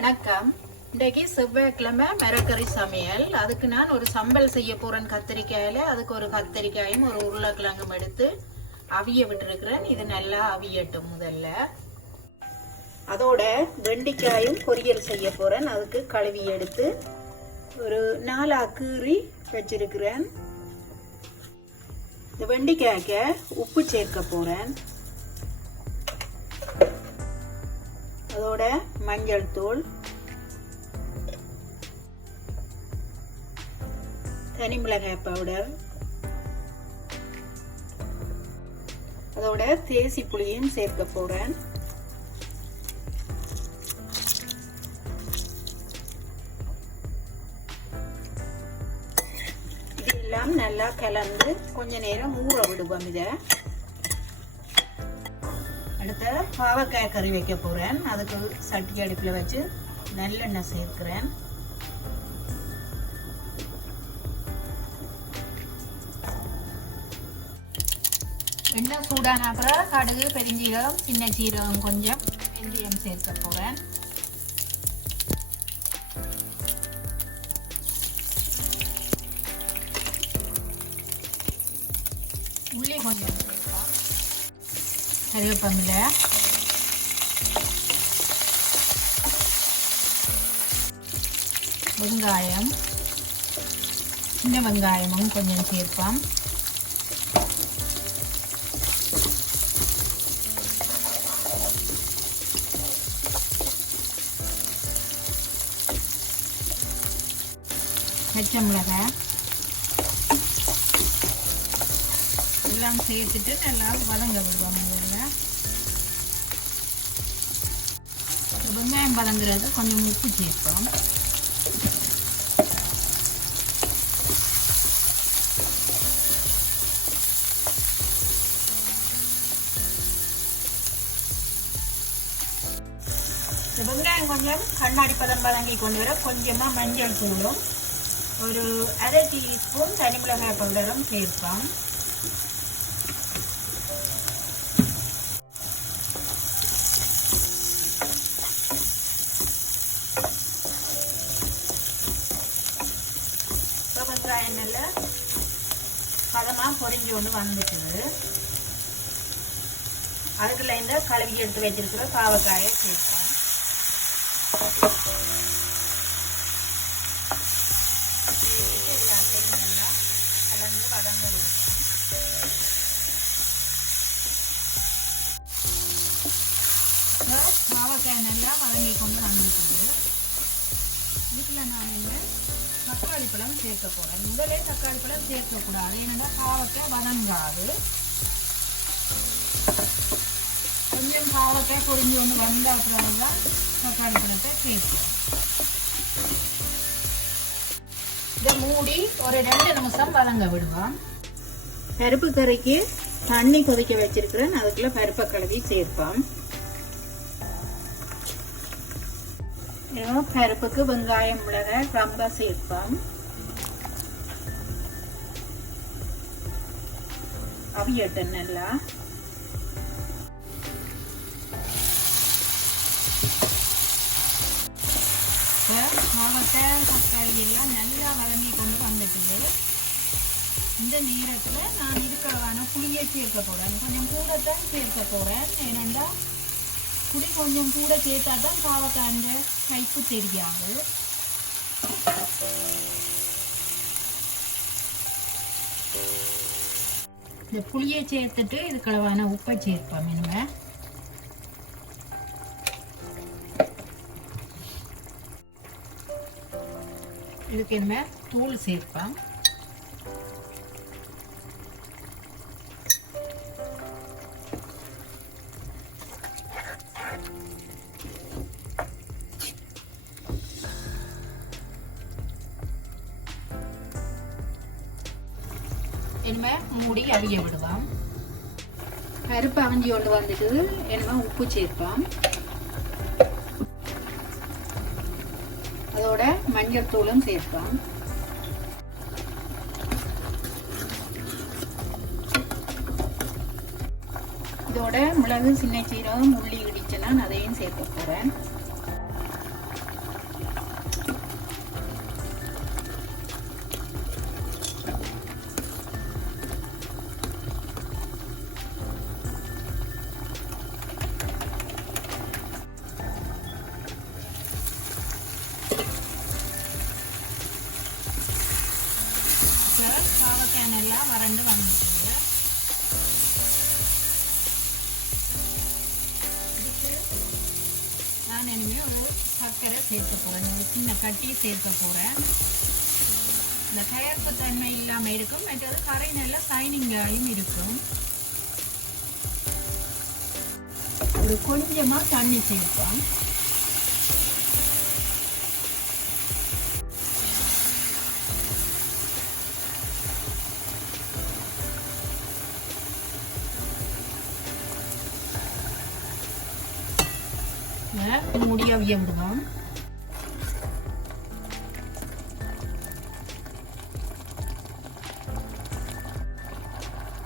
வணக்கம். இன்றைக்கு செவ்வாய்க்கிழமை மரக்கறி சமையல். அதுக்கு நான் ஒரு சம்பல் செய்ய போறேன் கத்திரிக்காயில். அதுக்கு ஒரு கத்திரிக்காயும் ஒரு உருளைக்கிழங்கும் எடுத்து அவிய விட்டுருக்கிறேன். இது நல்லா அவியட்டும் முதல்ல. அதோட வெண்டிக்காயும் பொரியல் செய்ய போறேன். அதுக்கு கழுவி எடுத்து ஒரு நாலா கீறி வச்சிருக்கிறேன். இந்த வெண்டிக்காய்க்க உப்பு சேர்க்க போறேன். அதோட மஞ்சள் தூள் தனி மிளகாய் பவுடர் அதோட தேசி புளியும் சேர்க்க போறேன். இதெல்லாம் நல்லா கலந்து கொஞ்ச நேரம் ஊற விடுவோம் இதை. அடுத்து பாவக்காய் கறி வைக்க போகிறேன் அதுக்கு சட்டி அடுப்பில் வச்சு நல்லெண்ணெய் சேர்க்கிறேன். எண்ணெய் சூடான அப்புறம் கடுகு பெருஞ்சீரகம் சின்ன சீரகம் கொஞ்சம் வெந்தயம் சேர்க்க போகிறேன் உள்ளி கொஞ்சம் கருவேப்பமில்லை வெங்காயம் சின்ன வெங்காயமும் கொஞ்சம் சேர்ப்போம். பச்சை மிளகாய் எல்லாம் சேர்த்துட்டு நல்லா வதங்க விடுவாங்க வதங்குறது கொஞ்சம் உப்பு சேர்ப்போம். வெங்காயம் கொஞ்சம் கண்ணாடி பதம் வதங்கி கொண்டு வர கொஞ்சமாக மஞ்சள் தூளும். ஒரு அரை டீஸ்பூன் தனி மிளகாய் பவுடரும் சேர்ப்போம் இப்போ வெங்காயம் நல்லா பதமாக பொறிஞ்சு ஒன்று வந்துட்டுது. அதுக்குள்ள இந்த கழுவி எடுத்து வச்சிருக்கிற பாவக்காயை சேர்ப்போம். சேர்த்துட்டு எல்லாத்தையும் நல்லா கலந்து வதங்க விடுவோம் பாவக்காய் நல்லா வதங்கி கொண்டு வந்துட்டுது. இதுக்குள்ள நான் என்ன தக்காளி பழம் சேர்க்க போகிறேன் முதலே தக்காளி பழம் சேர்க்கக்கூடாது. ஏன்னா பாவக்காய் வதங்காது. கொஞ்சம் பாவக்காய் பொறிஞ்சு ஒன்று வந்த அப்புறம் தான் தக்காளி பழத்தை சேர்க்கிறேன் இதை மூடி ஒரு ரெண்டு நிமிஷம் வதங்க விடுவோம். பருப்பு கறிக்கு தண்ணி கொதிக்க வச்சிருக்கிறேன். அதுக்குள்ள பருப்பை கழுவி சேர்ப்போம். பருப்புக்கு வெங்காயம் மிளகாய் ரொம்ப சேர்ப்போம். அவியட்டும் நல்லா. மாவட்ட தக்காளி எல்லாம் நல்லா வதங்கி கொண்டு வந்துட்டு இந்த நேரத்தில் நான் இருக்கிறதான புளியை சேர்க்க போகிறேன் கொஞ்சம் கூட தான் சேர்க்க போகிறேன் ஏனென்றால் புளி கொஞ்சம் கூட சேர்த்தா தான் பாவக்காய் அந்த கைப்பு தெரியாது. இந்த புளியை சேர்த்துட்டு இதுக்களவான உப்பை சேர்ப்போம் இனிமே. இதுக்கு இனிமே தூள் சேர்ப்போம். அவிய விடுவோம் பருப்பு அவிஞ்சி கொண்டு வந்துட்டு என்ன உப்பு சேர்ப்போம் அதோட மஞ்சள் தூளும் சேர்ப்போம் இதோட மிளகு சின்ன சீரகம் உள்ளி இடிச்சு அதையும் சேர்க்க போகிறேன் கட்டி சேர்க்க போகிறேன் இந்த கயர்ப்பு தன்மை இல்லாமல் இருக்கும். மற்றது கரை நல்ல சைனிங்காயும் இருக்கும். ஒரு கொஞ்சமாக தண்ணி சேர்ப்போம். முடிய விடுவோம்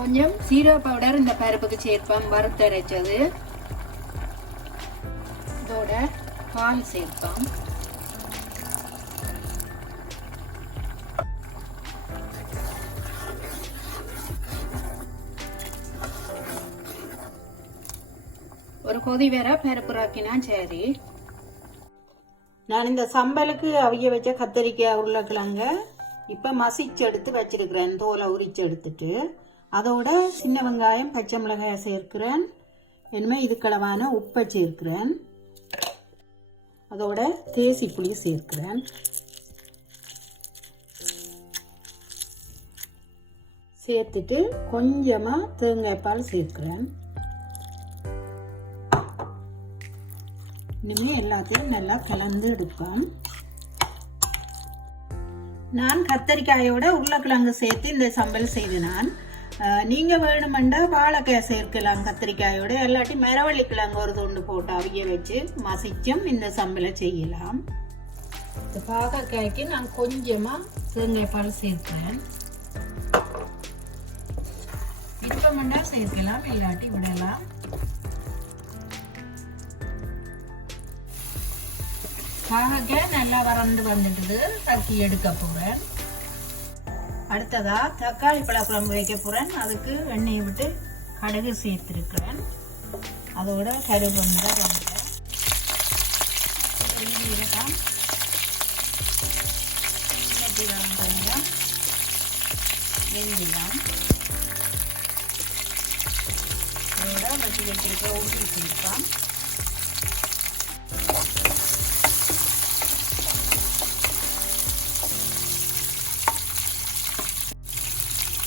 கொஞ்சம் சீரக பவுடர் இந்த பருப்புக்கு சேர்ப்போம் வறுத்தரைச்சது இதோட பால் சேர்ப்போம். ஒரு கொதி வேற பருப்பு ராக்கினா சரி. நான் இந்த சம்பலுக்கு அவிய வச்ச கத்திரிக்காய் உருளைக்கிழங்க இப்போ மசிச்சு எடுத்து வச்சிருக்கிறேன். தோலை உரிச்சு எடுத்துட்டு. அதோட சின்ன வெங்காயம் பச்சை மிளகாய் சேர்க்கிறேன். இனிமேல் இதுக்களவான உப்பை சேர்க்கிறேன். அதோட தேசி புளி சேர்க்கிறேன். சேர்த்துட்டு கொஞ்சமாக தேங்காய் பால் சேர்க்கிறேன். இனிமேல் எல்லாத்தையும் நல்லா கலந்து எடுப்போம். நான் கத்தரிக்காயோட உருளைக்கிழங்கு சேர்த்து இந்த சம்பல் செய்து நான். நீங்கள் நீங்க வேணுமெண்டா வாழைக்காய் சேர்க்கலாம் கத்திரிக்காயோட. இல்லாட்டி மரவள்ளி கிழங்கு ஒரு துண்டு போட்டு அவிய வச்சு மசிச்சும் இந்த சம்பலை செய்யலாம். இந்த பாகக்காய்க்கு நான் கொஞ்சமா தேங்காய் பால் சேர்க்கிறேன் விருப்பமெண்டா சேர்க்கலாம் இல்லாட்டி விடலாம். பாகக்காய் நல்லா வறண்டு வந்துட்டுது தட்டி எடுக்க போறேன். அடுத்ததாக தக்காளி பழ குழம்பு வைக்க போகிறேன் அதுக்கு எண்ணெயை விட்டு கடுகு சேர்த்திருக்கிறேன். அதோட கருவேப்பிலை ரொம்ப சீரகம் சின்ன சீரகம் கொஞ்சம். வெந்தயம். அதோட வச்சு வச்சிருக்க ஊற்றி சேர்ப்பான்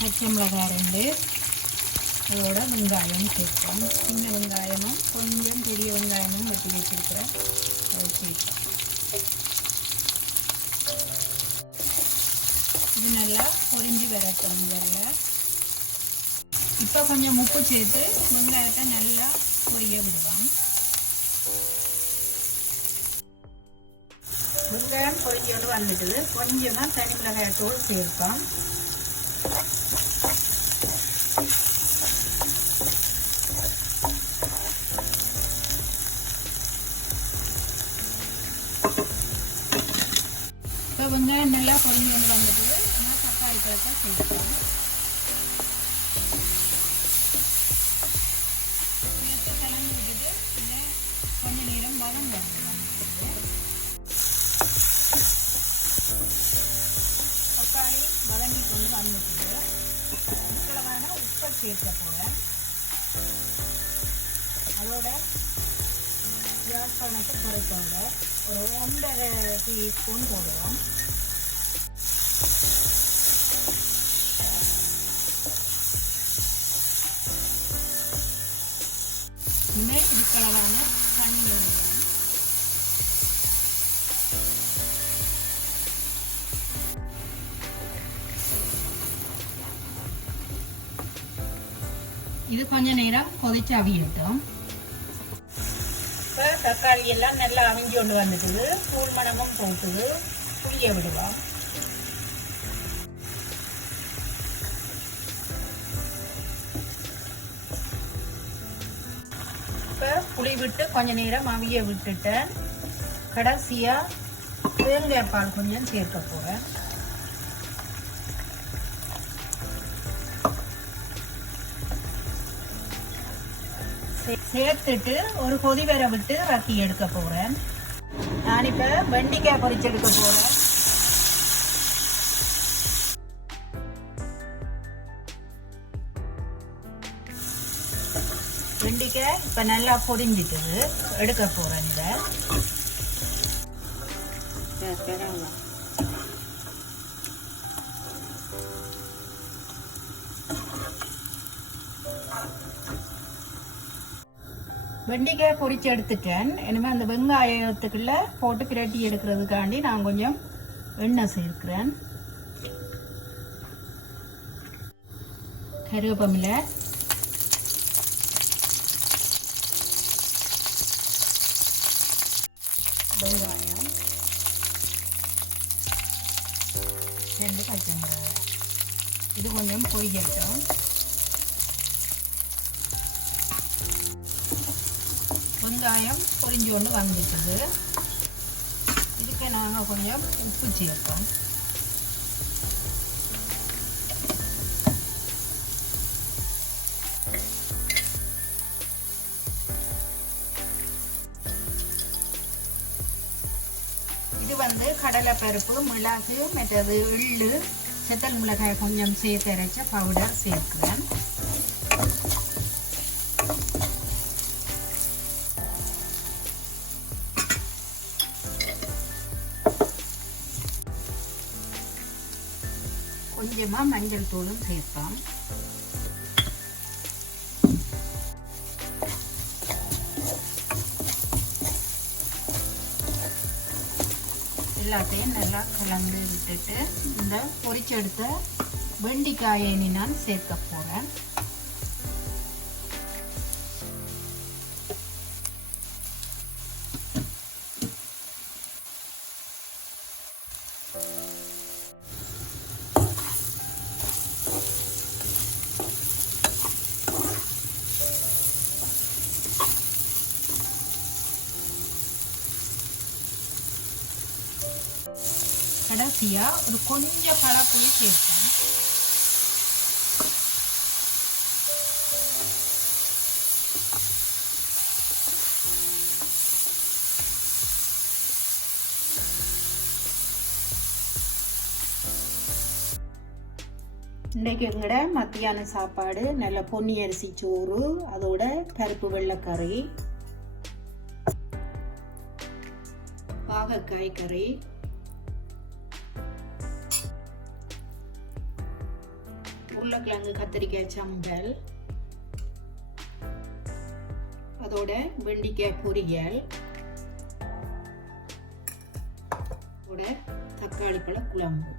பச்சை மிளகாய் ரெண்டு. அதோட வெங்காயம் சேர்ப்போம். சின்ன வெங்காயமும் கொஞ்சம் பெரிய வெங்காயமும் வெட்டி வச்சுருக்கிறேன். அதை சேர்ப்போம். இது நல்லா பொரிஞ்சு வரட்டும் முதல்ல இப்போ கொஞ்சம் உப்பு சேர்த்து வெங்காயத்தை நல்லா பொரிய விடுவோம் வெங்காயம் பொரிஞ்சோடு வந்துட்டு கொஞ்சமாக தனி மிளகாய் தூள் சேர்ப்போம். இப்போ வெங்காயம் நல்லா பொறிஞ்சு வந்து வந்துட்டு நல்லா தக்காளி பழத்தை சேர்க்கலாம் கலந்து விட்டுட்டு கொஞ்ச நேரம் வதங்க வதங்கி கொண்டு வந்துட்டு உப்பை சேர்க்க போகிறேன் அதோட யாழ்ப்பாணத்தை குறைப்போட ஒரு ஒன்றரை டீஸ்பூன் போடுவோம் இனிமேல் இதுக்களவான தண்ணி இது கொஞ்ச நேரம் கொதிச்சு அவியட்டும். இப்போ தக்காளி எல்லாம் நல்லா அவிஞ்சு கொண்டு வந்துட்டுது கூழ் மணமும் போட்டுது. புளிய விடுவோம். இப்போ புளி விட்டு கொஞ்ச நேரம் அவிய விட்டுட்டேன். கடைசியாக தேங்காய் பால் கொஞ்சம் சேர்க்க போகிறேன் சேர்த்துட்டு ஒரு கொதி வர விட்டு வத்தி எடுக்க போறேன். நான் இப்போ வெண்டிக்காய் பொதித்து எடுக்க போறேன். வெண்டிக்காய் இப்போ நல்லா பொரிஞ்சிட்டது எடுக்க போறேன் இதை. வெண்டிக்காய் பொறிச்சு எடுத்துட்டேன். இனிமேல் அந்த வெங்காயத்துக்குள்ள போட்டு பிரட்டி எடுக்கிறதுக்காண்டி நான் கொஞ்சம் எண்ணெய் சேர்க்கிறேன். கருவேப்பமில்லை வெங்காயம். ரெண்டு பச்சை மிளகாய். இது கொஞ்சம் பொரிக்கட்டும். வெங்காயம் பொரிஞ்சு கொண்டு வந்துட்டது இதுக்கு நாங்கள் கொஞ்சம் உப்பு சேர்ப்போம். இது வந்து கடலைப்பருப்பு மிளகு மற்றது எள்ளு செத்தல் மிளகாய் கொஞ்சம் சேர்த்து அரைச்ச பவுடர் சேர்க்கிறேன். கொஞ்சமாக மஞ்சள் தூளும் சேர்ப்போம் எல்லாத்தையும் நல்லா கலந்து விட்டுட்டு இந்த பொரிச்செடுத்த வெண்டிக்காயை நான் சேர்க்க போறேன். கடைசியா ஒரு கொஞ்சம் பழப்புளி சேர்ப்பேன் இன்றைக்கு எங்கட மத்தியான சாப்பாடு நல்ல பொன்னி அரிசி சோறு அதோட கருப்பு வெள்ளைக்கறி பாகக்காய் கறி உருளைக்கிழங்கு கத்திரிக்காய் சம்பல். அதோட வெண்டிக்காய் பொரியல். அதோட தக்காளி பழ குழம்பு.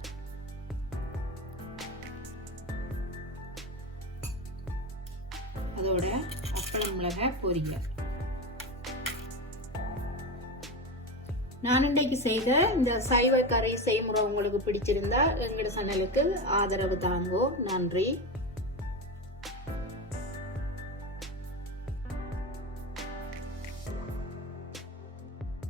அதோட அப்பளம் மிளகாய் பொரியல். நான் இன்றைக்கு செய்த இந்த சைவ கறி செய்முறை உங்களுக்கு பிடிச்சிருந்தா எங்களோட சேனலுக்கு ஆதரவு தாங்கோ நன்றி.